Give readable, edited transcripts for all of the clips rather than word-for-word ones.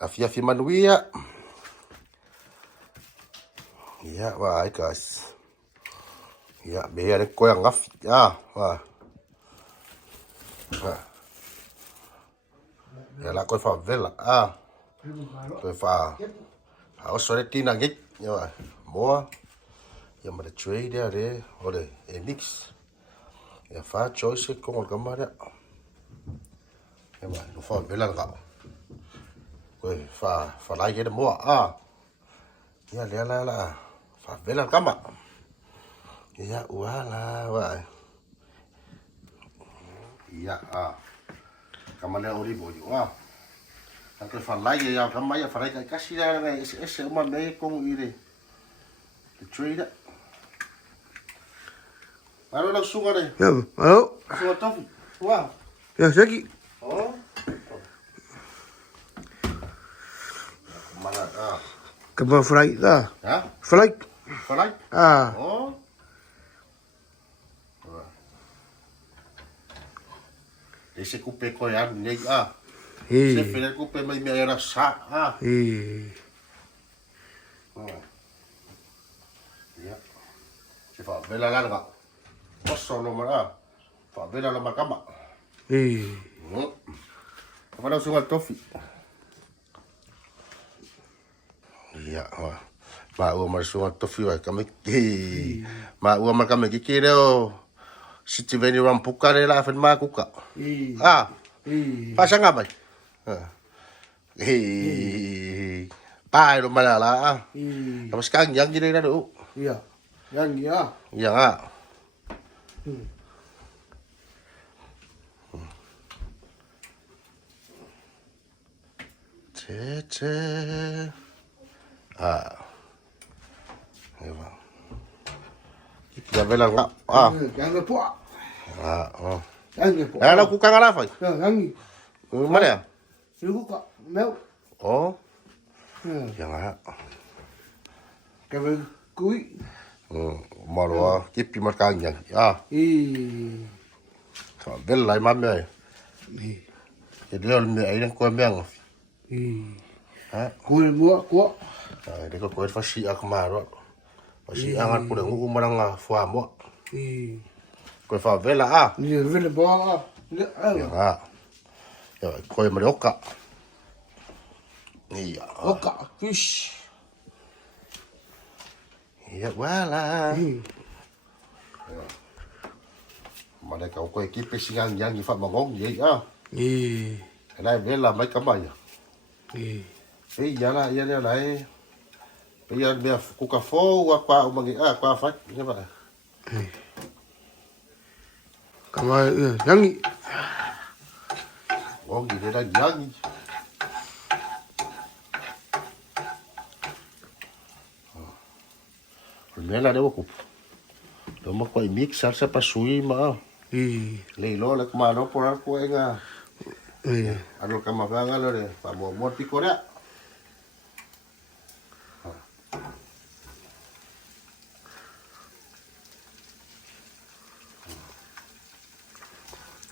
Afi manuia. Yeah, right guys. Yeah, be ko yang afi. Wah. Ya la ko fa vela. Ko fa. Ako sore tina gig. Ya, mo. Ya ma trade ya de, ore, mix. Ya fa choice ko ngol kamera. Ya ma, no fa vela nga. Ko fa lai ke de mo. Ya la. Fa vela kama. Ya wala wa. Ya kamera ori bojo ang fa lai ya kamaya fa lai kasi la nga ese uma me kong ire. The trader. Ano lang sunga rin? Ya, halo. Sunga tofu. Wow. Ya, saki. Oh. Mana Kamu fry dah. Ha? Fry. Falay? Oh. Ese kupe ko yan, niyay Se fina kupe may mayara sa Ya. Si fa bela la nga. Poso no mara. Fa bela la makama. Apa daw sunga tofu? Ya, ma mar sunga tofu ay kami. Ma mar kami kikireo. Si ti veni rampuka de la fen ma kuka. Pasa nga ba? Pai lo malala. Tapos kang yang gini na do. Iya. Yang ya. Iya nga. Che. Ewa. Ya vela nga. Yang po. Yang po. Ano kuka nga la fai? Yang. Mana ya? Suku kok. Mau. Oh. Ya nga. Kamu kui. Marwa kipi markang yang. Bel lai mame. Jadi orang ni ayam kau memang. Kui mua kuat. Dia kau kuat fasi aku marwa. Fasi angat pun ngu marang fua mua. Kau fa vela Ni vela boa. Ya. Ya kau merioka. Iya. Oka fish. Iya wala. Mana kau kau kipi singang yang ifat mangong ye Này biết là mấy cấm bày à? Giờ này bây giờ cô cà phô qua mà nghĩ qua phách như vậy. Cảm ơn yang ni. Ngon gì đây đang yang. Rồi là đâu có đó mà quay mix salsa pa suy mà. Lấy lo là mà nó por của anh Ano ka maganga lo re, pamomot ko na.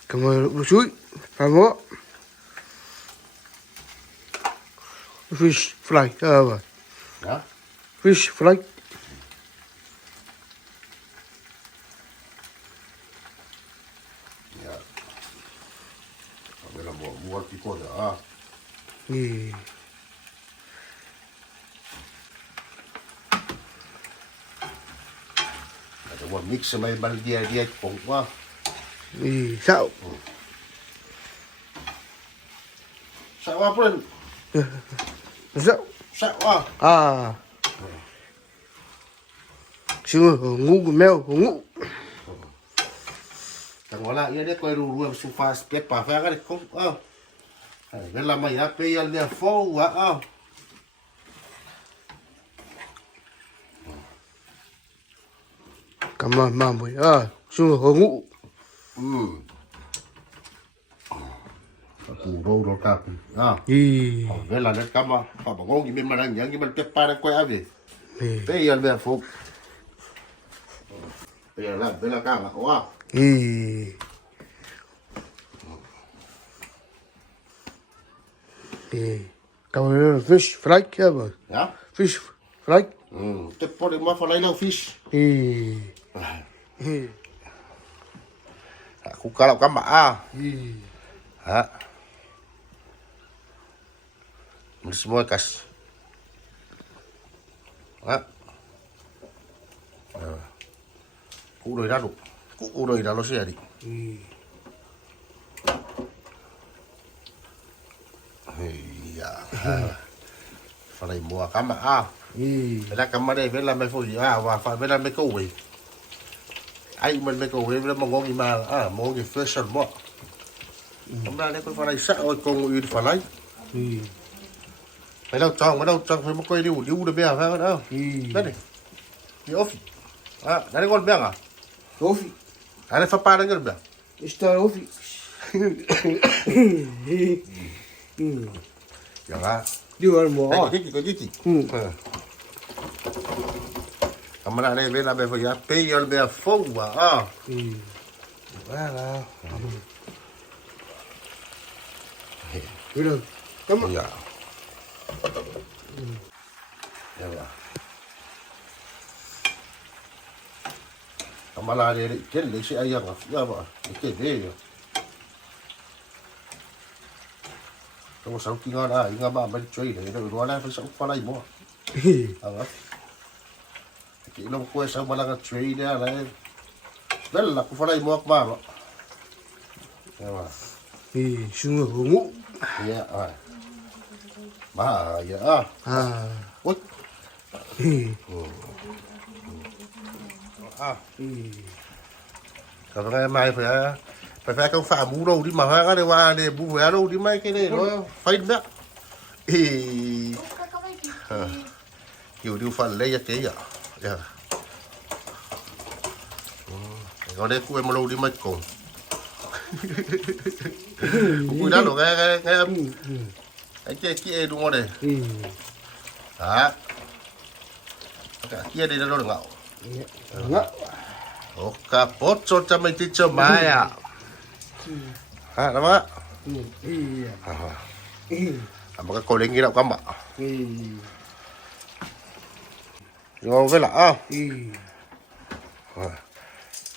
Kamu suy. Kamu. Fish fry. Apa? Fish fry. Buat ko na Ada buat mix sama dia kong wah. Sao? Sao apa pun? Sao? Sao Siapa ngu mèo ngu. Thằng wala ia dia ko ru su fast pet pa fa ga kong Vela mai a pe al dia fo Cảm ơn mamui. Siapa ngu. Ku ro ka Vela net kama pa bangong gi men marang yang gi man pe pa ko ave. Pe al dia fo. Pe la vela ka wa. Tao fish fry kia mà. Ya. Fish fry. Te pode ma fa lai lau fish. Ku kalau kama ha. Mình semua kas. Ha. Ku đôi đã đủ. Ku đôi đã lo xe đi. Ya. Fa lai mua kama Là kama đây với làm mấy phôi và phải với làm mấy câu gì. Ai mình mấy câu với làm ngon gì mà ngon gì fashion mo. Hôm nay có phải sợ ôi con uy phải lấy. Phải đâu trong phải một cây điu được bây giờ phải không đâu. Đấy này. Đi office. Đấy con bé à? Office. Đấy phải pa đấy con bé. Star office. Dạ là. Đi ăn mò. Cái gì? Kamera đây với làm phải pay your bill phone mà là. Bây giờ cắm. Dạ. Dạ vâng. Kamera đây cái lịch sử ai vậy? Dạ vâng. Cái gì vậy? Tôi sống kinh ngon inga ba bên chơi để rồi đó là phải sống qua đây mua. Chị nó quay sao mà là chơi đây là rất là cũng phải đây mua mà đó. Dạ vâng. Xuống ở ngủ. Dạ rồi. Bà dạ. Ui. Còn ngày mai phải không phải bú đâu đi mà phải cái qua để bú về đâu đi mấy cái này nó phải biết. Kiểu điều phần lấy cái gì ạ? Còn đây cô em lâu đi mấy cùng. Cô đã được cái em. Cái kia đúng không đây? Đó. Cái kia đây nó được ngậu. Kapot cho cha mình đi chơi mai à? Đúng không ạ? Mà cái cô đến kia đâu có mà. Ngon với lạ.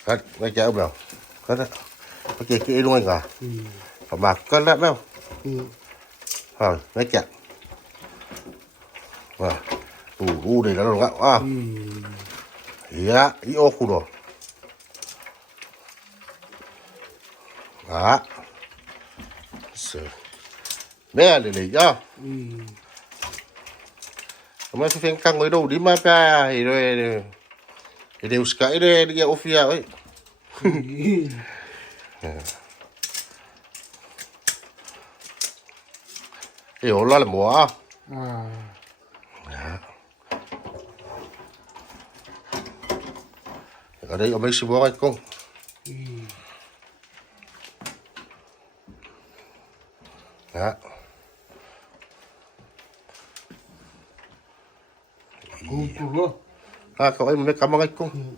Cái chả ông nào. Cái kia luôn anh à? Mà có lẽ đâu? Rồi, cái chả. Đây là đồ gạo Dạ, ý ô khu đồ. Đó. Nè, để cho. Mà phải căng với đâu đi mà pa thì rồi thì đều sky đây đi office ấy. Hiểu lo là múa. Ở đây có mấy số bó anh công. Đó. Cậu ấy mới cảm ơn anh công.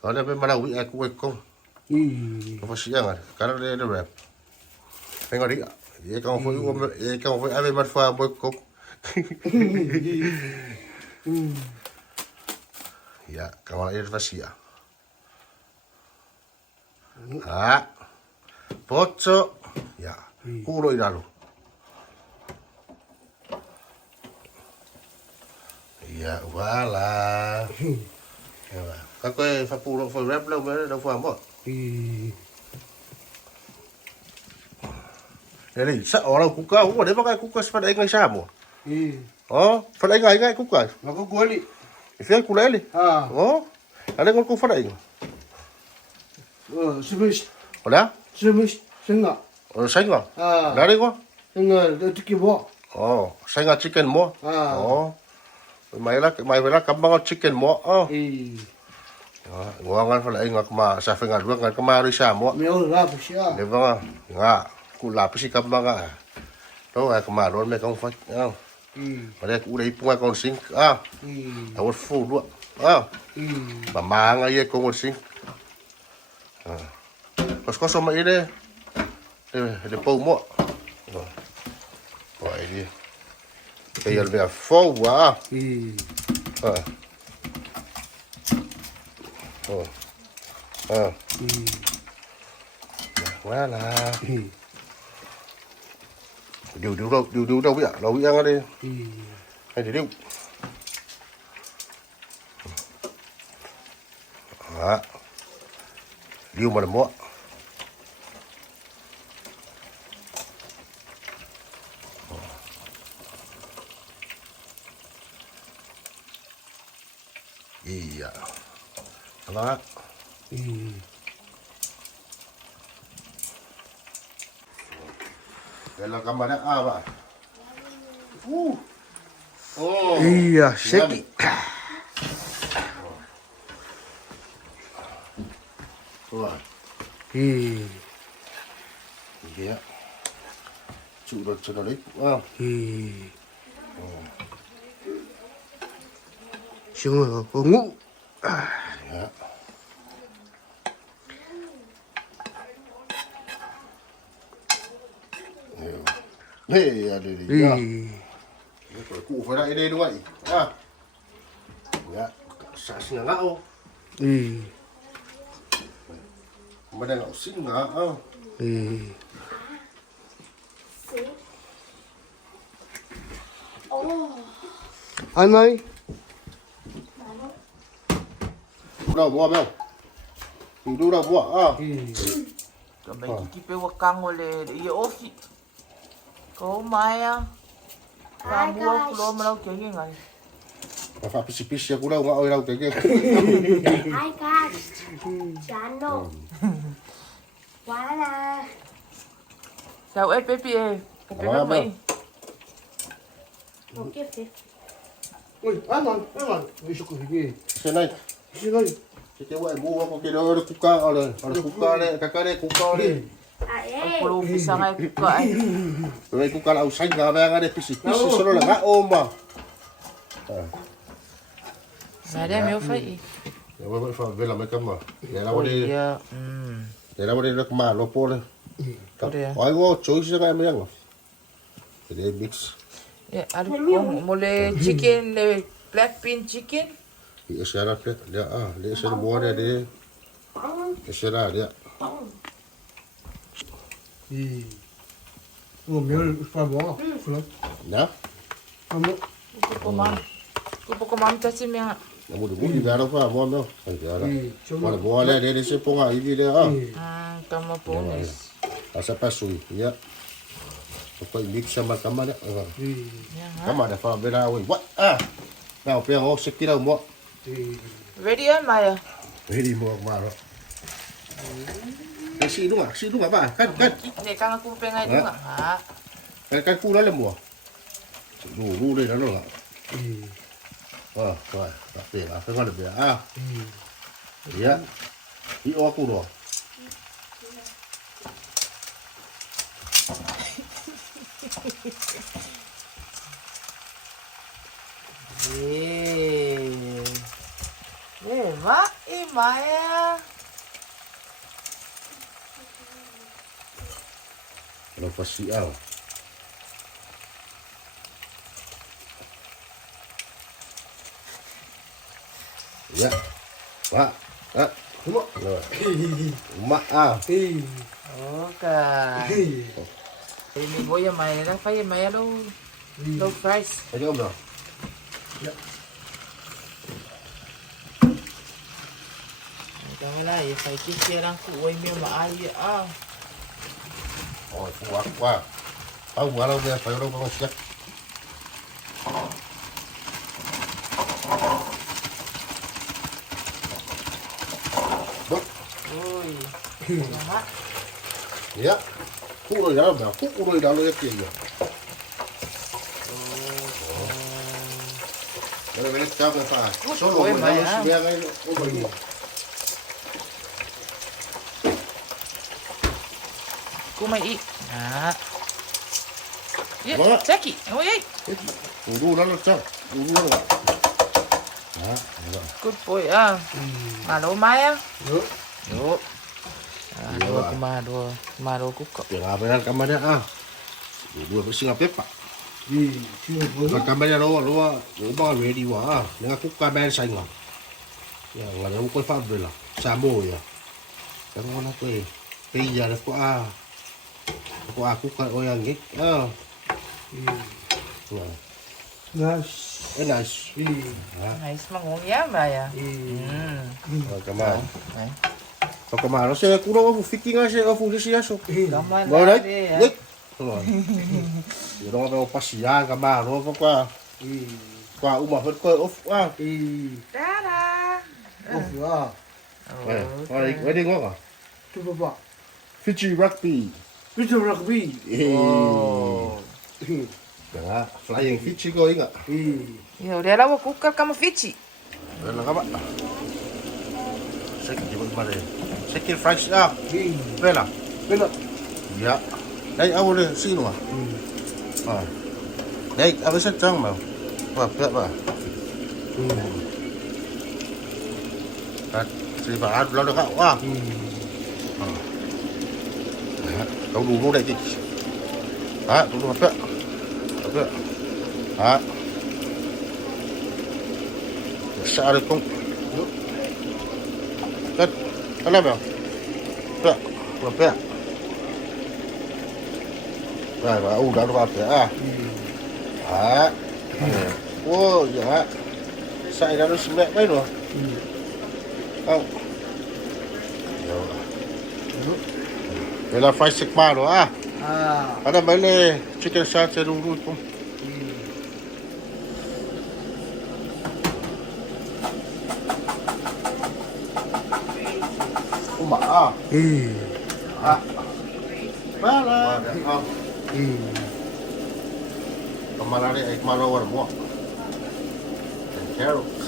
Có đây bên mà đâu bị ai cũng anh công. Có phải xíu à? Cái đó đây nó đẹp. Anh có đi ạ. Vậy con phải ai bên mặt pha bôi cốc. Ya, kalau air fasia. Pocho. Ya, kulo iraru. Ya, wala. Các cái pha pu đâu phải rap đâu mới đâu phải mất. Đây sợ đâu cũng có đấy bác ai cũng có phải đánh ngay sao mà. Phải đánh ngay cũng cả. Nó có cuối đi. Phía cụ lấy đi. Ở đây con phát ảnh. Simish. Ở đó? Simish. Xanh à? Xanh à? Đó đây có? Xanh à, chicken mo. Xanh à chicken mo. Mày phải là cắm bao chicken mo. Ngon ăn phải là ngọt mà sao phải ngọt luôn ngọt mà đi sao mo. Mèo là bự xíu. Được không? Ngà, cụ làm cái gì cắm bao à? Đó là mà luôn mày không phải không? Ở đây cụ đấy bung con xinh tao một phu luôn. Mà mang ai cũng một xí. Có số mấy đây. Để bầu mua. Rồi đi. Bây giờ về phô quá. Quá là. Điều đâu vậy? Đâu vậy ăn đi. Hay để điều. Đó. Điều mà mua. Iya. Đó. Đây là cầm đấy bạn. Iya, shake. Rồi. Kia. Chủ được cho nó đấy, đúng không? Xuống rồi, ngủ. Đây. Cụ phải lại đây đúng không ạ? Dạ. Sáng sinh ngạo. Mà đang ngạo sinh ngạo. Anh ơi. Đâu mua không? Đủ đâu mua Cái mấy cái bé wakang oleh dia ofi. Kau maya. Kamu aku lo mau kenging ngai. Mà phải pisi aku đâu ngạo đâu cái kia. Hai guys, channel. Wala. Sao em baby cái bé mấy. Okay, okay. Ôi, ăn ôi sụp cái Thế này. gì đây? Cái vậy mua có cái đó kuka rồi. Ada kuka đây, kakak đây kuka đây. Aku lo bisa ngai buka ai. Rồi kuka lau xanh gà về đây pisi sau đó là ngạo mà. Mà đem yêu phải. Rồi vẫn phải về làm mấy cơm mà. Để đâu đi. Để đâu đi được mà lo po đây. Ôi go chối sẽ cái mấy ăn. Để mix. Ada kong mole chicken le black bean chicken. Di isyarat dia dia sudah buat dia isyarat dia. 멸 파뭐? 그럼. Nah, 한번 Kupo mam kasi mia. namun dulu di dalam apa buat tu? Isyarat. Kalau buat dia sepung ini dia Tama ponis. Asa pasui ya. Apa mix sama kamar dia. Kamar dah faham bela oi. What Now pe ngo sekira mo. Ready on Maya? Ready mo maro. Si đúng à ba? Kan. Để kang aku pengai tu ha. Kan ku đó là mo. Đủ đây đó rồi. Rồi, đặt tiền à, phải gọi được việc Dạ. Đi ô cụ rồi. Má im Maya. Kalau pasti al. Ya. Pak. Rồi. Mak Okay. Ini boya Maya dah fai Maya low price. Thấy không rồi? Jangan lah, ya fai kecil orang kuat mi mak ayah Rồi, quá. Không quá đâu kia, phải đâu có xét. Oi. Mak. Dạ. Cụ rồi đó mà, cụ rồi đó lấy tiền rồi. Đây là cái này phải. Số lượng của nó sẽ nghe cái ô bình. Cô mày ít. Yeah, Jackie. Ôi ấy. Đủ nó cho. Đủ nó rồi. Good boy ah. Maro Maya. Yo. Yo. Maro kuka. Tengah bayar kamarnya dua bersih apa pak? Sino po? Kamarnya lo bang ready wah. Dengan aku kamar saya nggak. Ya nggak ada kau fabril lah. Samo ya. Yang mana kau? Kaya ada aku kan orang gig. Nice. Nice. Nice manguya Maya. Kamar. So kamar saya kurang fitting saya fungsi saya so. Kaman. Boleh? Nik. Yung mga pasya kamar pa. Kwa umahod ko off Tada. Off ah. Wedding ko ka. Ito ba? Fiji rugby. Ito rugby. Oh. Nga, flying Fiji ko inga. Yo, dia lawa kuka kama Fiji. Wala ka ba? Second fries Vela. Bela. Ya. Đây ao lên xin mà. Đây ao sẽ trăng mà. Biết mà. Thì bà ăn lo được không? Đâu đủ luôn đây chị. Đủ đủ biết. Biết. Sao được không? Cất. Cất lên nào. Biết. Biết. Rồi và đã vào kìa. Ô dạ. Xài ra nó xinh đẹp đấy rồi. Không. Đây là fried sigma rồi Ada mấy lê chicken salad sẽ đúng đúng không? Mà Bala. Kamalari ay malawar mo. And carrots.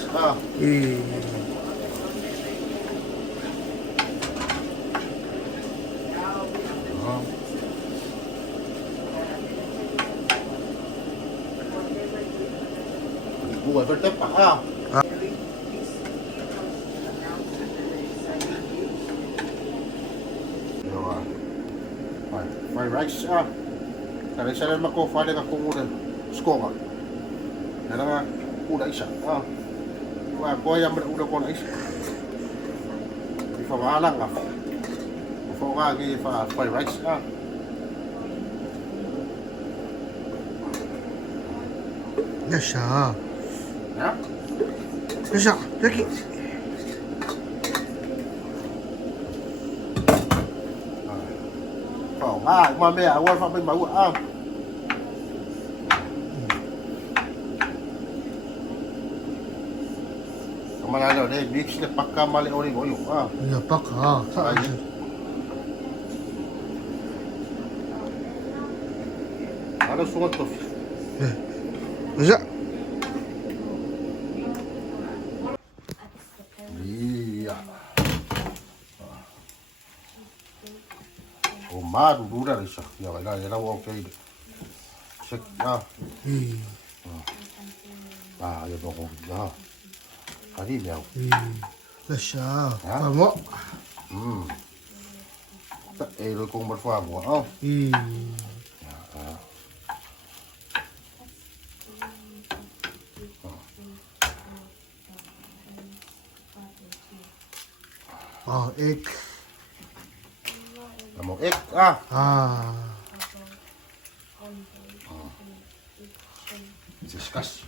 Buat bertepak fried rice Kaya siya lang makofale ka kung udah skoga. Kaya nga udah isa. Kuha yan udah ko na isa. Ifawalang Ifawagi fried rice Yasha. Ya? Yasha. Yaki. Mamaya awal sampai bau Kemana ada deh mix deh pakai malik oli boyo Ya pak Ada sungat tuh. Bisa. Iya. Maru dura isa. Ya kaya okay. Check ya doko. Kali meow. Yasha. Kamu. Tak lo kung berfamo Egg. Kamu egg Discuss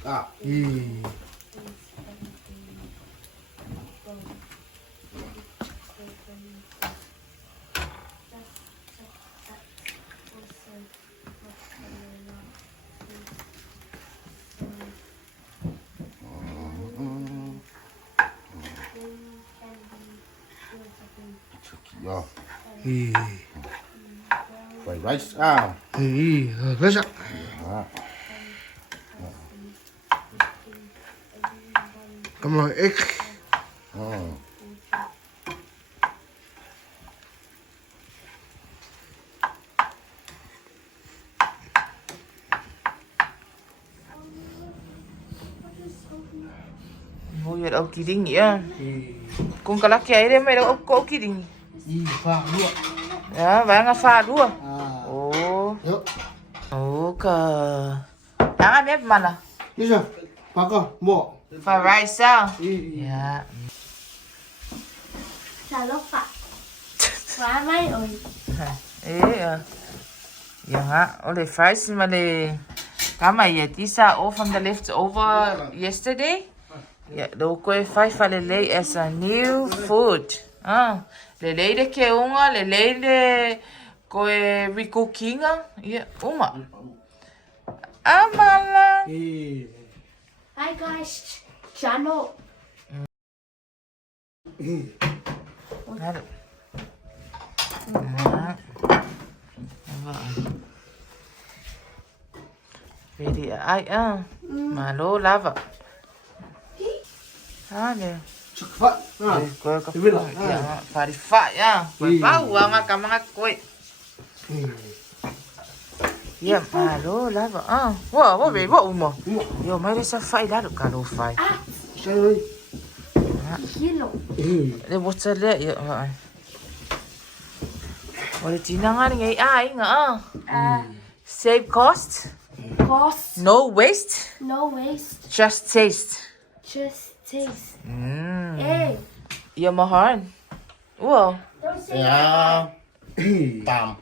fried rice Bisa. Kamu egg. Nguya Mai au kiringi Kung kalaki ai mai au kiringi. Pha lụa. Ya, vai nga fa dua. Oh. Yuk. Oh ka. Jangan deh mana? Bisa. Pakai mau. Fried rice Ya. Sao lúc phạt quá mấy rồi. The fries mà le kama ya tisa all from the leftover yesterday. Yeah, the koi five lei as a new food. Le lei de ke unga, le lei de koi recooking Yeah, uma. Amala. Hi guys, channel. Ready ai mà lô lava. Nè. Cepat. Koi ka pari fa Koi pau nga ka mga koi. Yeah, mà lô lava. Wo be wo mo. Yo mai de sa fai la ka lo fai. Chơi. Kilo. Le botsa le yo. Wala tinangan ngai ai nga Save cost. Cost. No waste. No waste. Just taste. Just taste. Mm. Hey. You're mahan. Whoa. Don't say Yeah. Tam.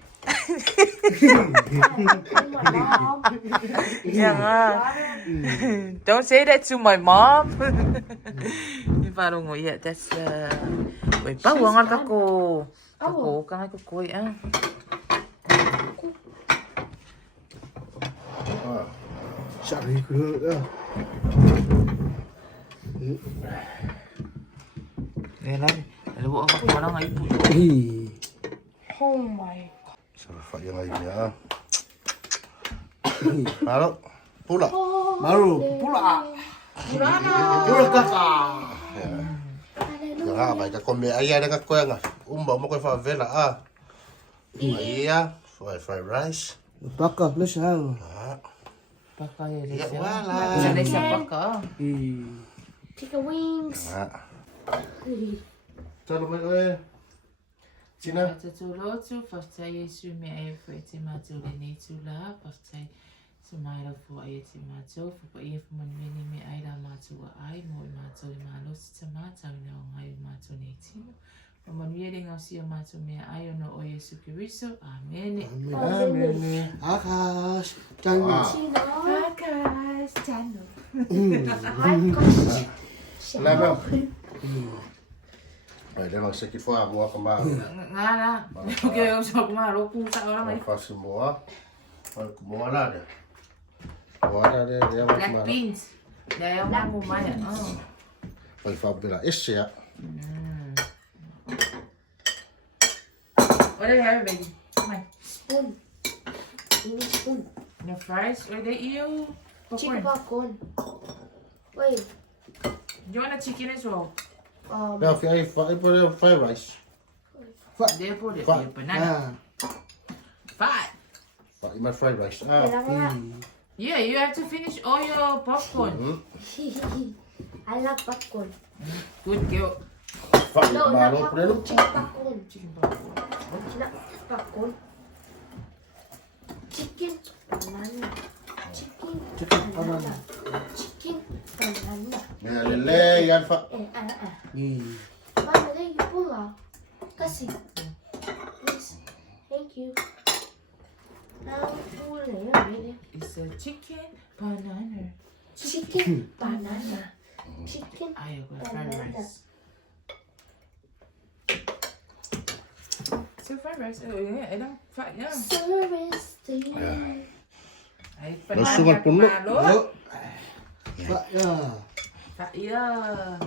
Don't say that to my mom. Parang yeah, that's wait, bawangan kako. Kako kang ko koy Cari ke. Nelan, alam ako parang ay puto. Oh my. Sarap yang lain ya. Lalu pula. Baru pula. Pula kakak. Jangan baik kau ambil ayah dengan kau yang mau kau favela Iya, fried rice. Pakai lesau. Pakai Ya lesa. wala. Lesa pakai. Chicken wings. Tahu mai Cina. Tulo tu pastai su me ai foi te mato le nei tu la pastai su mai la fo ai te mato fo pa ia fo man meni me ai la mato ai mo mato le malo se mato na ngai mato nei ti. Pa man viere nga si mato me ai no o Yesu Kristo. Amen. Amin. Akas. Jangan. Akas channel. Hi guys. Lama. Dia masih kifah buah kembang. Ngana. Oke, usah kemaro pusa orang ai. Fast semua. Semua lah dia. Semua lah dia Black macam mana. beans. Ya yang mau mana? Favela ya. What do you have, baby? Come on. Spoon. Ini spoon. The fries? Or they eat Chicken popcorn? popcorn. Wait. Do you want a chicken as well? Ya, fried rice. They put it. Fat. Banana. Fat. Pak fried rice. Yeah, you have to finish all your popcorn. I love popcorn. Good girl. Pak No, not baru popcorn. Chicken popcorn. Chicken popcorn. Not popcorn. Chicken banana. Chicken banana. Chicken banana. Ya lele yan Pak. Mana lagi pula? Kasih. Please. Thank you. It's a chicken banana. Chicken banana. Chicken I got fried rice. So fried rice. Oh yeah, I don't fat yeah. service to you. Ay Lasungan puno. malo. Pak ya. Fat yeah.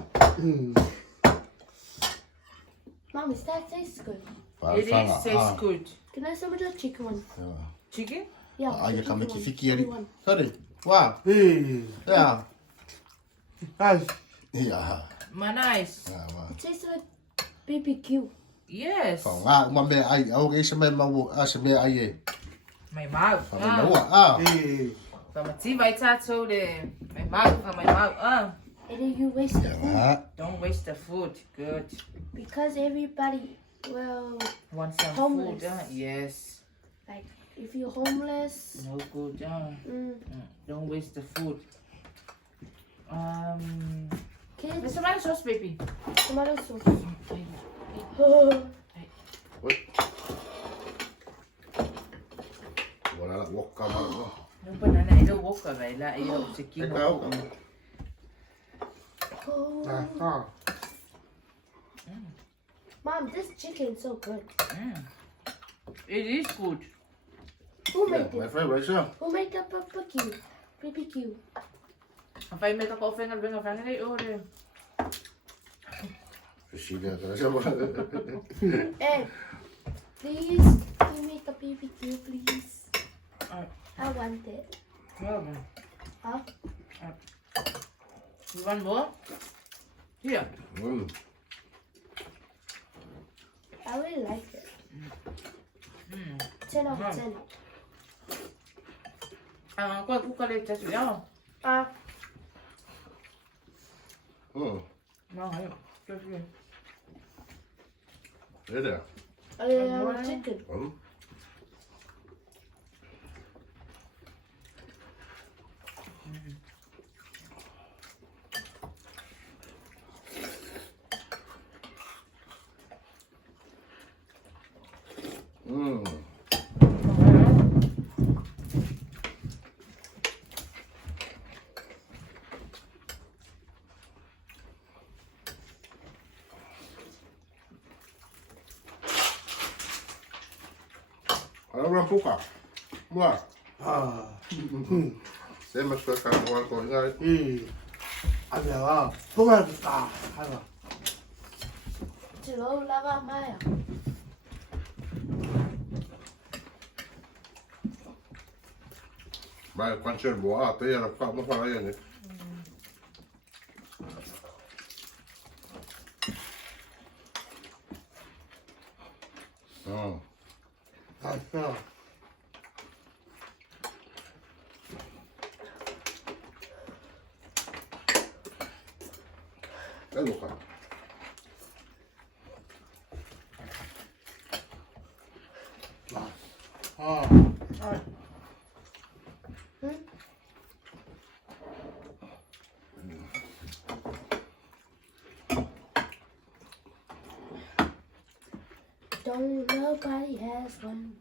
Mom, does that taste good? It is tastes good. Can I have some of the chicken one? Chicken? Yeah. Ayah the kami chicken one. fikir. Chicken one. Sorry. Wah. Ya. Guys. Iya. Nice. It tastes like BBQ. Yes. Kau ngak mambe ai. Aku kisah mau semai ai. My mouth. Kau mau From a tea by tattoo there. My mouth. My mouth. And then you waste the food. Don't waste the food. Good. Because everybody, well, Want some Homeless. food? Yes. like, if you're homeless, No good. Don't waste the food. kids, There's tomato sauce, baby. tomato sauce. Oi. Wala lang walk ka mo. Yung banana, ilo walk ka ba? Ilo si Kim. Ikaw. Mom, this chicken's so good. It is good. Who Yeah, made my it? favorite siya. Who made the barbecue? BBQ. Ang pahay may ka-coffee nga ba nga family order. Siya ka siya. Hey, please, you make a BBQ, please. I want it. Yeah. Huh? You want more? Here. I really like it. 10 out of 10. Kuha ko kalit sa siya. Mahal. Kasi. There. I have chicken. Ano lang po ka? Mula. 아, Saya mas suka orang kau ingat. 아니야. 뽑아야겠다. 하나. Hello, lava Maya. Mai kanser buah, tu yang apa mau apa yang ni? 알았어. Lalu kan. Don't nobody has one.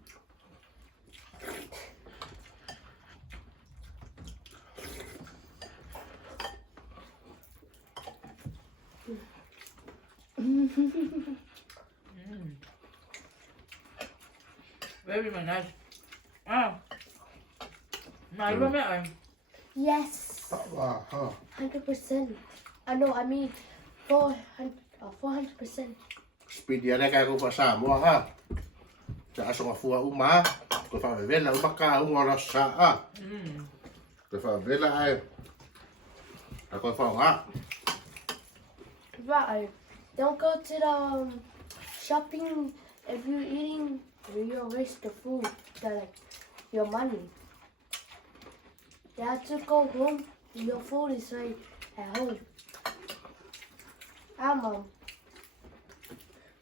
Very nice. Mahal ba may ay? Yes, 와, 100%. No, I mean 400%. Speed dia kaya ko pa sa mo ha. Sa aso nga fuwa uma. Ko fa vela uma ka un ora sa a. Ko fa vela ai. Ako fa nga. Right. Don't go to the shopping if you're eating. You waste the food, your money. You have to go home. Your food is right at home. Mom.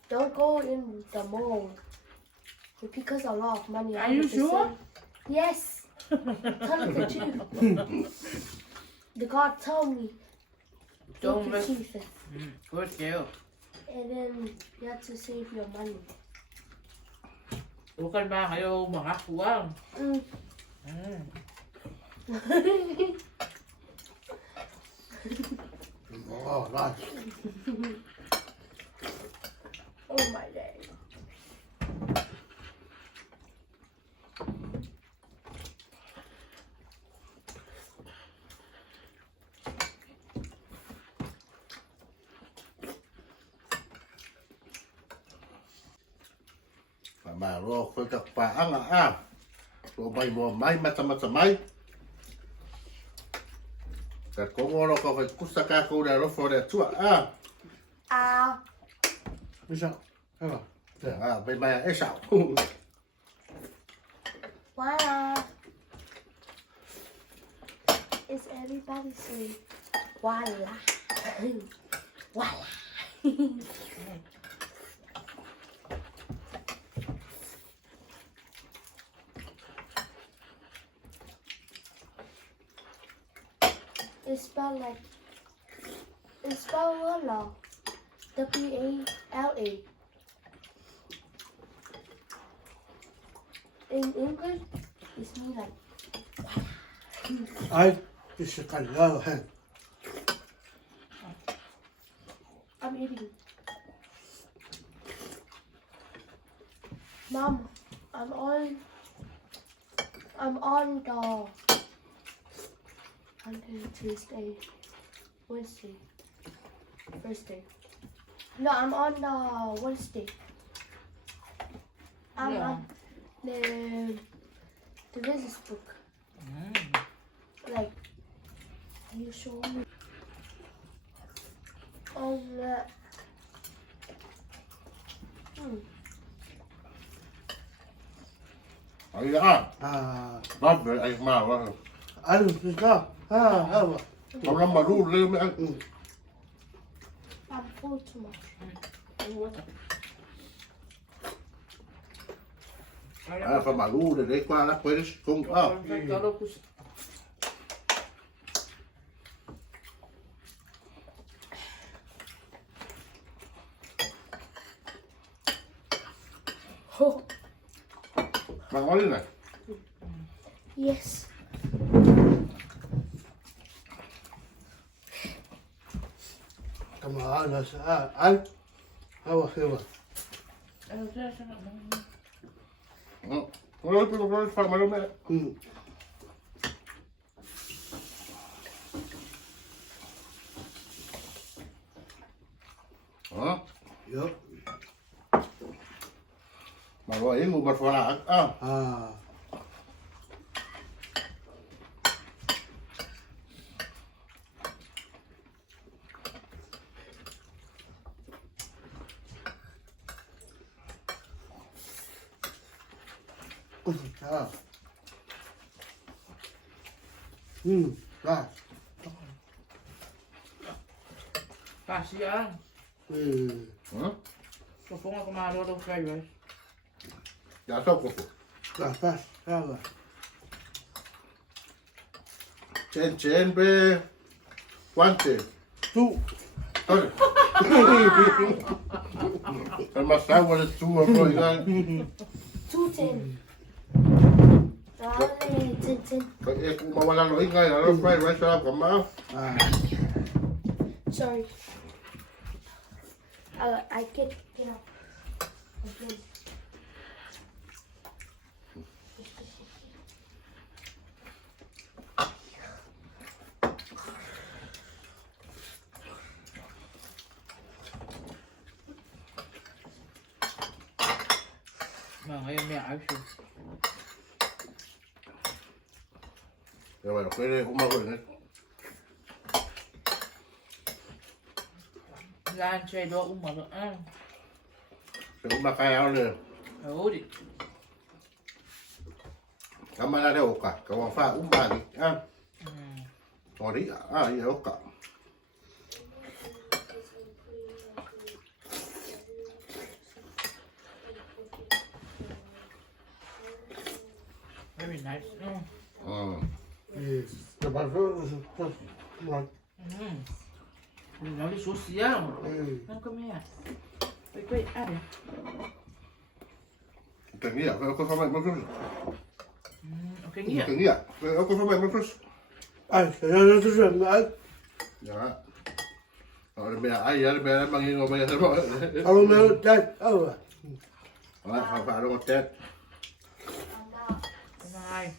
Don't go in the mall. Because a lot of money. Are you 100%. sure? Yes. Tell the truth. The God told me. Don't Eat the waste- cheese. Good girl. And then you have to save your money. Bukan ba kayo mga kuwang? 나이스. Oh my day. Ma ro ko ka pa ang a. Ko mai mo mai mata mai. Ka ko ngoro ko ko kusaka ko da ro for da tua a. 미션 해봐. 네. Ah, bai mai e sao. Wow. Is everybody asleep? Voila. Voila. It's spelled like, it's spelled Wala. W-A-L-A. In English, it's mean like, I just cut it out. I'm eating. Mom, I'm on the Monday, Tuesday, Wednesday, Thursday. No, I'm on the Wednesday. I'm Yeah. on the business book. Like you show me on the Ai à, bắp rồi ai mà quá. I don't know. Không lắm mà đu lên mới ăn. I'm full too much. À, phải mà đu để đấy qua lắc với không. À, Oh, mà ngon lên này. yes. Come on, I how I feel. Rồi phải mà đâu mẹ. Hả? Yep. Mà gọi ngủ bật vào là à. Right. Kasihan. Hả? Kung ako kumalo ng fried rice. Dạ sốc của Fast. trên bê quan trị. Two. Thôi. Anh mà sao qua được chua rồi ra. 210. Dale, 10. Cái em cũng mà wala nói ngay là nó fried rice sao cầm máu. Sorry. I get up. Okay. Mà ngayon may ayos yun. Rồi mà cái đây cũng mau rồi đấy. Lan siya doon umaga. Cái cũng mà cay áo nữa. Oo, di. Cảm ơn đã cả. Cái hoàng pha cũng bà đi. À. Rồi đi. À, đi đâu cả. Very nice. Yes. The butter is right. Nó đi xuống xíu. Nó có mẹ. Quay, ăn đi. Cái nghĩa, có phải mày mất chút. Okay, nghĩa. Cái nghĩa, có phải mày mất chút. I said this is right. Dạ. Rồi mẹ ai vậy? Mẹ mang gì ngồi mẹ thế mà. I don't know that. Oh. Rồi, phải đâu một tết. Bye.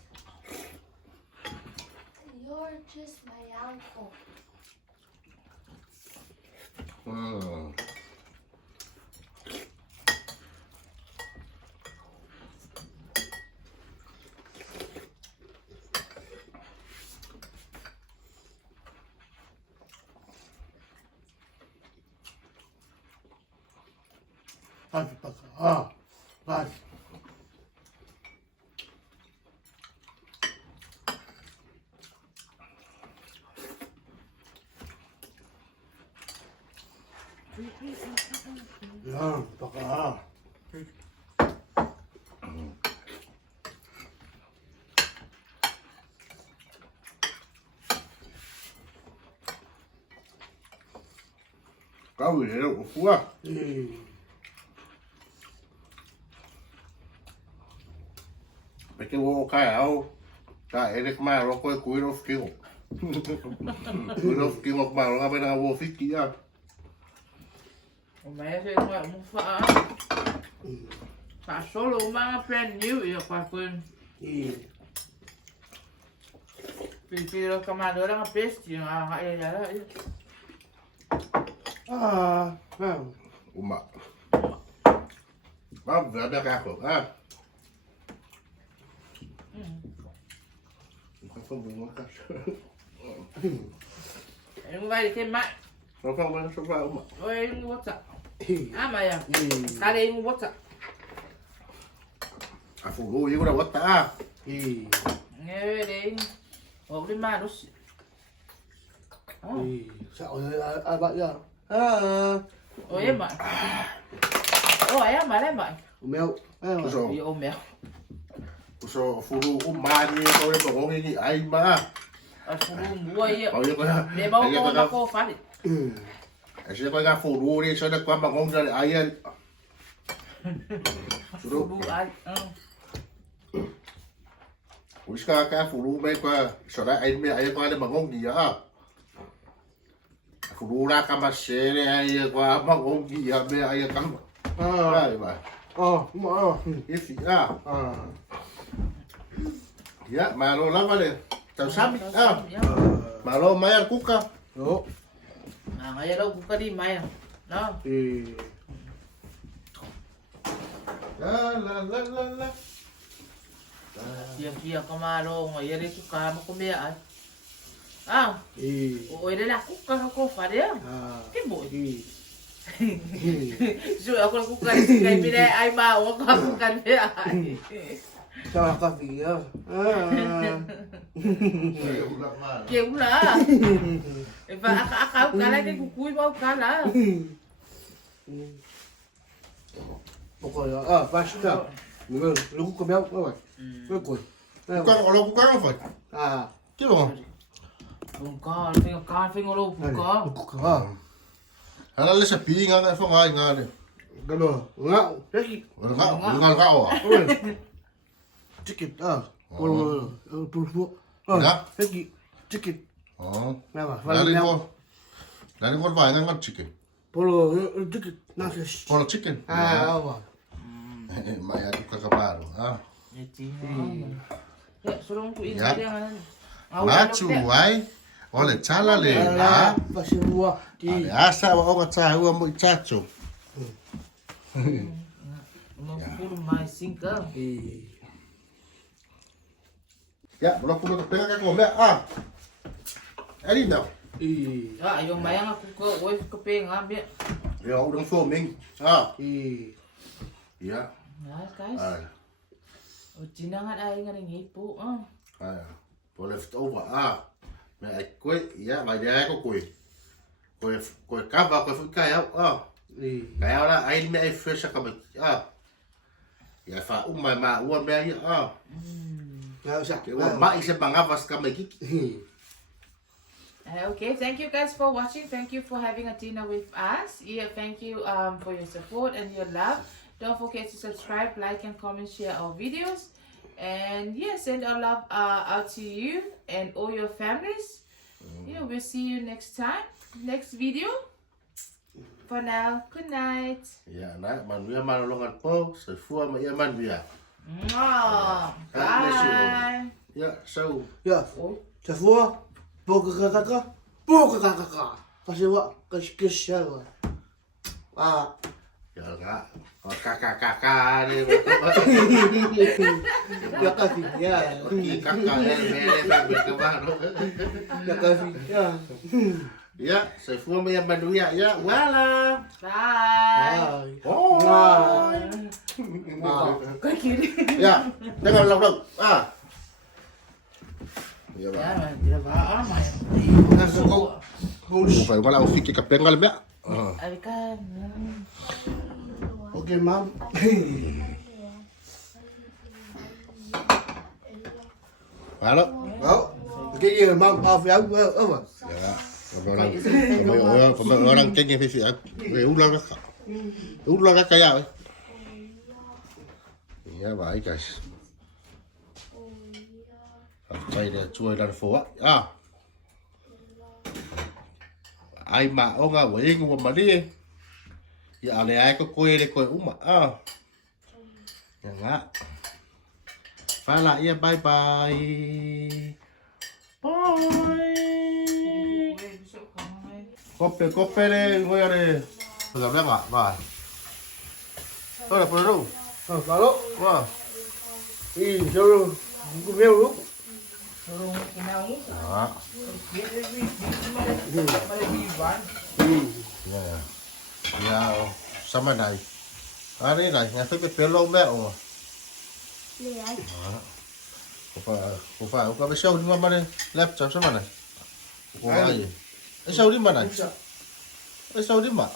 You're just my uncle. Right. Ah. Kau ni lo fua. Porque o kai au. Ka ele kma ro ko ku ro fiki. Ku ro fiki mo kma ro ka bena wo fiki ya. O mai se ko mo fa. Fa solo ma plan new e pa kun. Pero camadora nga peste, nga kailangan. Ah, não. Uma. Vamos ver a cá, ah. Não foi bom, não Não vai ter mais. Não foi bom, só vai uma. Oi, não vou tá. Ah, mas cara aí não vou tá. A fogo eu não vou tá. É, đấy. Ủa đi mà nó Sao ai bạn giờ? À. ôi em mày ôi em mày đấy mày Mèo. ôi ôm mèo So fogo uma ni ko le ko ni ai ma. ở phụ mua ấy Bao nhiêu coi. để bao cô phát đi Ai coi ga fogo ni so da kwa ma ngong ra ai ai. phụ mua ai Uska ka fogo me kwa so da ai me ai kwa le ma ngong ni ya. Fogo la ka ma se ne ai kwa ma ngong ni ya me ai ka. Ai ba. Mà. If ya. Ya, malo lang pala. Tao sabi. Malo mayar kuka. Đó. à ngay đâu cũng có đi mày à đó La. chia có mà đâu ngay đây cũng cá mà có mẹ à à ôi đây là cũng có phải đấy cái bụi rồi aku lakukan kay bila ay mau ako lakukan dia ay. Sao cà phê á? Kêu là. Và akau kala cái cùi bao kala. Pokoknya basta. Mình lu có béo các bạn. Cái cùi. Kuka kalau kuka apa? À. Chứ không? Bukan, finger lu bukan. Bukan. Hala le sapi nga fa nga nga ne. Kalau ngạo cái Nga ngao ah. chicken pulpo. Cái gì? Chicken. Oh. Nè mà. Lari ko vai nga chicken. Polo chicken nasi. Polo chicken. Apa? Maya kuka kabaro, ah. Itu. Ya, suruh aku ini Ya. dia kan. Machu ai. Ole chala le la. Pasir buah. Asa wa o cha hu mo chacho. Não puro mais 5. Ya, belum pulo ka ka ko me ah. Ali não. Ah, yung mayang aku ke oi ke pengang dia. Ya, udang so ming. Ah. Ya. Nah, guys. Ah. O jinangan ay nga ring ipo. Ah. For leftover ah. Me ai koi ya, vai dia ko koi. Koi ka ba ko kai ah. Kai ora ai me ai fresh ka ba. Ah. Ya fa umma ma uwa me ai ah. Nggak usah. Ke uwa ma ise bangavas ka me ki. Okay, thank you guys for watching. Thank you for having a dinner with us. Yeah, thank you for your support and your love. Don't forget to subscribe, like, and comment, share our videos. And yeah, send our love out to you and all your families. Yeah, we'll see you next time, next video. For now, good night. Ya, na manuia malolongan po, sa fua ma ia manuia. Bye. Ya, so. Ya. Chafua. Boca kakak. Pasir buah kesal. Ah. Ya enggak. Oh, kakak ni. Ya kasih. Ya. Kakak ni sambil ke baru. Ya kasih. Ya. Ya, saya fua ma ia manuia ya. Wala. Bye. Oh. Cái kiri. Ya, jangan log. Ah. Ya, Ya, dia ba mày. Bukan kalau fikir kapengal be. Ay kan. Ok. Okay, Mom. Phải đó. Đó. Cái gì Mom? Phải over. Dạ. Còn đang kinh nghiệm phải về uống lon đó. Uống lon đó cái nào ấy. Dạ vậy guys. Chay để chui ra phố á. À. Ai mà ông à với ngủ mà đi. Giờ này ai có quê để quê uống mà. À.อย่างนั้นไปละเอียบายบายบายกบไปเลยงวยเลยเปิดแล้วอ่ะมาเปิดดู Vào đó. ว่า Đi cho cũng mèo lúc. อ๋อ Ừ. เนี่ยยาวสมัยไหนอันนี้ไหนงานที่เป็นลมแม่โอ้ Lê anh. Không phải có cái sâu đi mà đây lép chấm sao mà này có cái gì cái sâu đi mà này cái sâu đi mà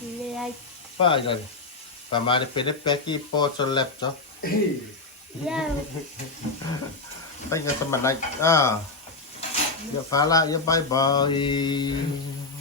Lê anh. phải rồi và mà để bên cái kia po cho lép cho Yeah. tay cái sao mà này à giờ phá lại giờ bye bye